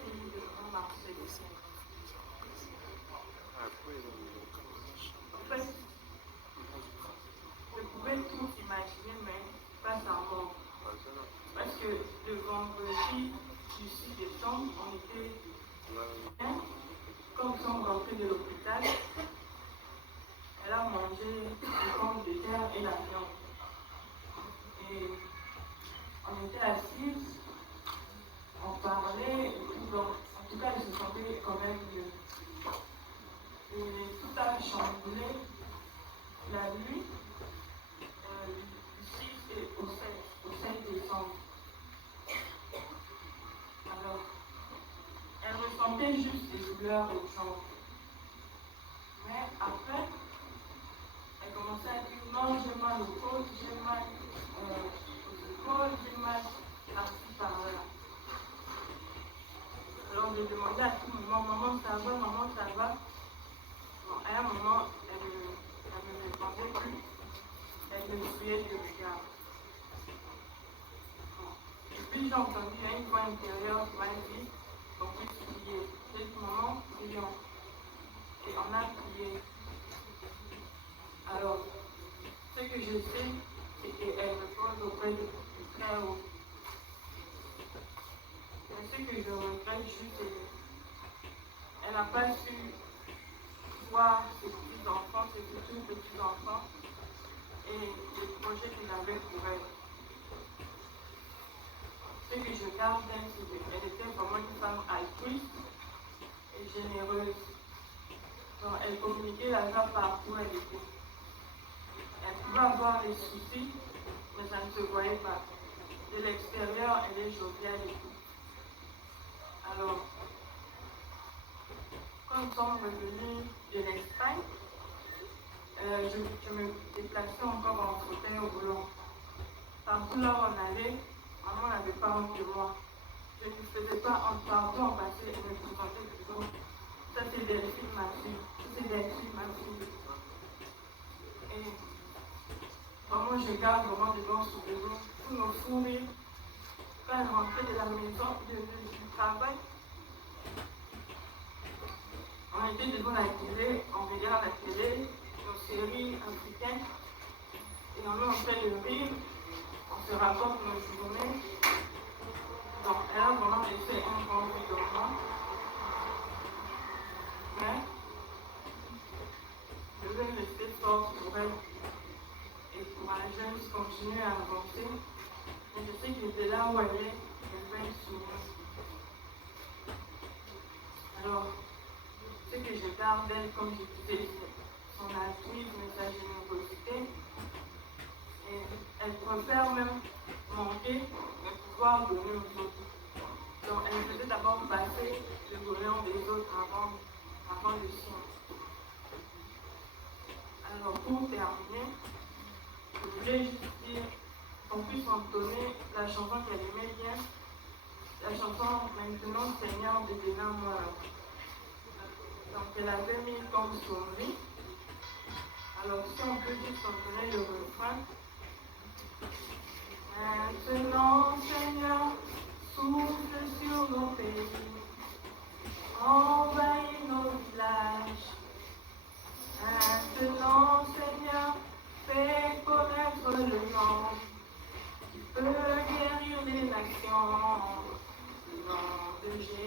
fille de Marseille. En fait, je pouvais tout imaginer, mais pas sa mort. Parce que le vendredi du 6 décembre, on était bien. Quand nous sommes rentrés de l'hôpital, elle a mangé les pommes de terre et la viande. Et on était assises, on parlait, et tout, donc, en tout cas, je me sentais quand même mieux. Et tout a chamboulé la nuit du 6 et au 5 décembre. Alors, elle ressentait juste des douleurs aux jambes. Mais après, elle commençait à dire non, j'ai mal au côte, j'ai mal aux épaules, j'ai mal par-ci par-là. Alors je demandais à tout moment, maman ça va, maman ça va. Bon, à un moment, elle ne me répondait plus, elle me fuyait du regard. Bon. Et puis j'ai entendu une voix intérieure qui m'a dit, on peut prier. J'ai dit maman, prions. Et on a prié. Alors, ce que je sais, c'est qu'elle me pose auprès du Très-Haut. Mais ce que je regrette juste, c'est qu'elle n'a pas su voir ses petits-enfants, ses futurs petits-enfants, et les projets qu'il avait pour elle. Ce que je garde d'elle, c'est qu'elle était vraiment une femme altruiste et généreuse. Donc, elle communiquait la joie partout où elle était. Elle pouvait avoir des soucis, mais ça ne se voyait pas. De l'extérieur, elle est joviale et tout. Alors, quand nous sommes revenus de l'Espagne, je me déplaçais encore en fauteuil roulant. Partout là où on allait, maman n'avait pas honte de moi. Je ne faisais pas honte partout en passé, elle me présentait toujours. Ça c'est Delphine, ma fille. Ça c'est Delphine, ma fille. Et vraiment, je garde vraiment de bons souvenirs. Tous nos fous rires. Quand elle rentrait de la maison, du travail, on était devant la télé, on regarde la télé, nos séries africaines, et on est en train de rire, on se raconte nos journées. Donc, elle a vraiment laissé un grand vide dans moi. Mais, je vais rester forte pour elle et courageuse, continuer à avancer. Et je sais que de là où elle va être sourire. Alors, ce que je garde d'elle, comme je disais, c'est son altruisme et sa générosité. Et elle préfère même manquer de pouvoir donner aux autres. Donc elle faisait d'abord passer le bonheur des autres avant le sien. Alors pour terminer, je voulais juste dire qu'on puisse entonner la chanson qu'elle aimait bien, la chanson Maintenant Seigneur de Bénin Moire. Donc elle avait mis comme sonnerie. Alors si on peut juste entonner le refrain. Maintenant Seigneur, souffle sur nos pays, envahis nos villages. Maintenant Seigneur, fais connaître le nom qui peut guérir les nations, le nom de Jésus.